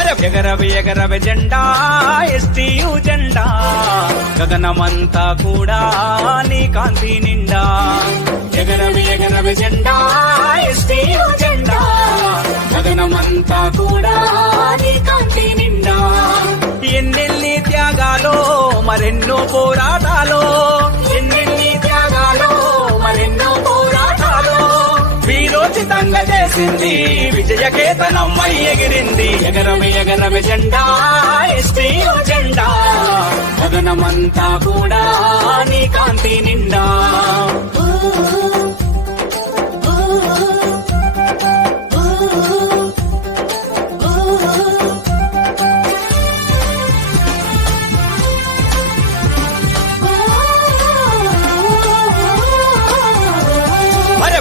ఎగరవి ఎగరవి జెండా ఎస్టీయు జెండా. గగనమంతా కూడా నీ కాంతి నిండా. ఎగరవి ఎగరవి జెండా ఎస్టీయు జెండా. గగనమంతా కూడా నీ కాంతి నిండా. ఎన్నెన్ని త్యాగాలో మరెన్నో పోరాటాలో ఎన్నెన్ని ఖచ్చితంగా చేసింది. విజయ విజయకేతనం ఎగిరింది. ఎగరమి ఎగరమి జెండా ఎస్టీ జెండా. గగనమంతా కూడా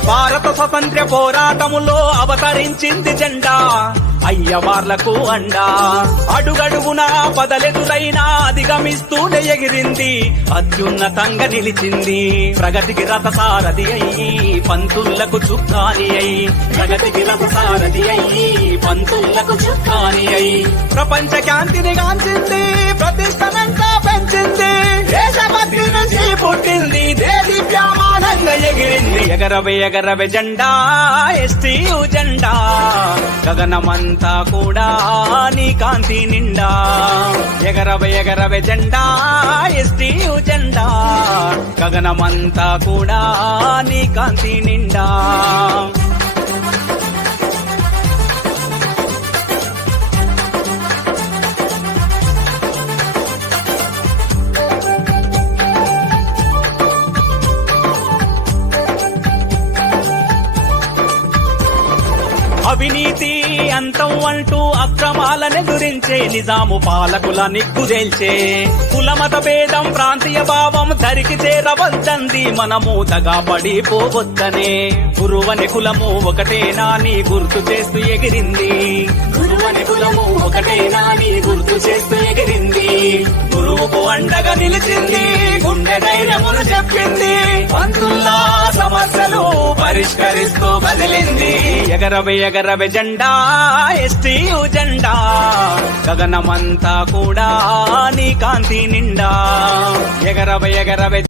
భారత స్వతంత్ర పోరాటములో అవతరించింది జెండా. అయ్యవార్లకు అండా. అడుగడుగునా పదలెదురైనా అధిగమిస్తూనే ఎగిరింది. అత్యున్నతంగా నిలిచింది. ప్రగతికి రథసారథి అయ్యి పంతులకు చుక్కాని అయి ప్రగతికి రథసారథి అయ్యి పంతులకు చుక్కాని అయి ప్రపంచ కాంతిని గాంచింది ప్రతిష్టనంతా పెంచింది. దేశభక్తి నుంచి పుట్టింది దేశీ ఎగిరింది. ఎగరవే ఎగరవే జెండా ఎస్టీ జెండా. గగనమంతా కూడా నీ కాంతి నిండా. ఎగరవే ఎగరవే జెండా ఎస్టీ జెండా. గగనమంతా కూడా నీ కాంతి నిండా. అవినీతి అంతం అంటూ అక్రమాలను గురించే నిజాము పాలకుల నిగ్గుదేల్చే కులమత భేదం ప్రాంతీయ భావం ధరికి చేరవద్దంది మనము దగా పడిపోవద్దనే గురువని కులము ఒకటేనా నీ గుర్తు చేస్తూ ఎగిరింది. గురువని కులము ఒకటేనా నీ గుర్తు చేస్తూ ఎగిరింది. గురువుకు అండగా నిలిచింది గుండె ధైర్యమును చెప్పింది. పంతుల్లా సమస్యలు పరిష్కరిస్తూ బదిలింది. ఎగరవే ఎగరవే జెండా ఎస్టీ జెండా. గగనమంతా కూడా నీ కాంతి నిండా. ఎగరవే ఎగరవే